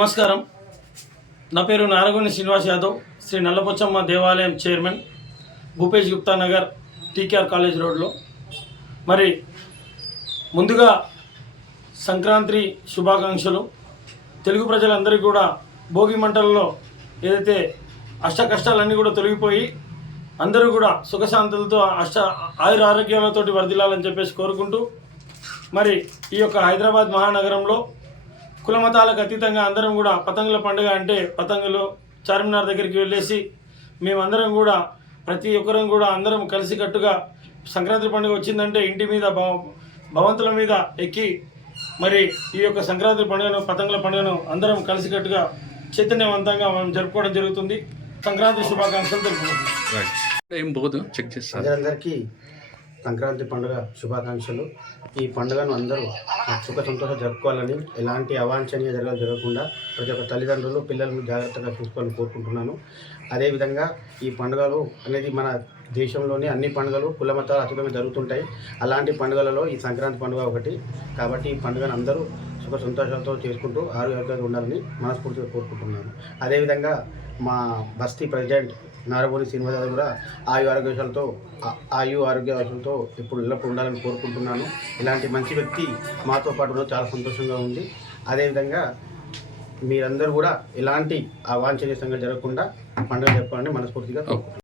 నమస్కారం. నా పేరు నారగొండి శ్రీనివాస్ యాదవ్. శ్రీ నల్లపోచమ్మ దేవాలయం chairman Bhupesh Gupta Nagar TKR college రోడ్లో. మరి ముందుగా సంక్రాంతి శుభాకాంక్షలు. తెలుగు ప్రజలందరికీ కూడా భోగి మంటలలో ఏదైతే అష్ట కష్టాలన్నీ కూడా తొలగిపోయి అందరూ కూడా సుఖశాంతులతో అష్ట ఆయుర ఆరోగ్యాలతోటి వర్ధిల్లాలని చెప్పేసి కోరుకుంటూ మరి ఈ యొక్క హైదరాబాద్ మహానగరంలో కుల మతాలకు అతీతంగా అందరం కూడా పతంగుల పండుగ అంటే పతంగులు చార్మినార్ దగ్గరికి వెళ్ళేసి మేమందరం కూడా ప్రతి ఒక్కరం కూడా అందరం కలిసికట్టుగా సంక్రాంతి పండుగ వచ్చిందంటే ఇంటి మీద భవ భవంతుల మీద ఎక్కి మరి ఈ యొక్క సంక్రాంతి పండుగను పతంగుల పండుగను అందరం కలిసికట్టుగా చైతన్యవంతంగా మనం జరుపుకోవడం జరుగుతుంది. సంక్రాంతి శుభాకాంక్షలు తెలుపుకుంటున్నాం. రైట్ ఏం పోదు? చెక్ చేస్తారు ప్రజలందరికీ సంక్రాంతి పండుగ శుభాకాంక్షలు. ఈ పండుగను అందరూ సుఖ సంతోషం జరుపుకోవాలని ఎలాంటి అవాంఛనీయ జరగలు జరగకుండా ప్రతి ఒక్క తల్లిదండ్రులు పిల్లలను జాగ్రత్తగా చూసుకోవాలని కోరుకుంటున్నాను. అదేవిధంగా ఈ పండుగలు అనేది మన దేశంలోని అన్ని పండుగలు కుల మతాలు అతీతంగా జరుగుతుంటాయి. అలాంటి పండుగలలో ఈ సంక్రాంతి పండుగ ఒకటి. కాబట్టి ఈ పండుగను అందరూ సుఖ సంతోషాలతో చేసుకుంటూ ఆరోగ్యంగా ఉండాలని మనస్ఫూర్తిగా కోరుకుంటున్నాను. అదేవిధంగా మా బస్తీ ప్రెసిడెంట్ నారబోని శ్రీనివాస్ యాదవ్ కూడా ఆయు ఆరోగ్యాలతో ఆయు ఆరోగ్యాలతో ఎప్పుడు ఎల్లప్పుడు ఉండాలని కోరుకుంటున్నాను. ఇలాంటి మంచి వ్యక్తి మాతో పాటు ఉండడం చాలా సంతోషంగా ఉంది. అదేవిధంగా మీరందరూ కూడా ఎలాంటి అవాంఛనీయ సంఘటన జరగకుండా పండుగ చెప్పాలని మనస్ఫూర్తిగా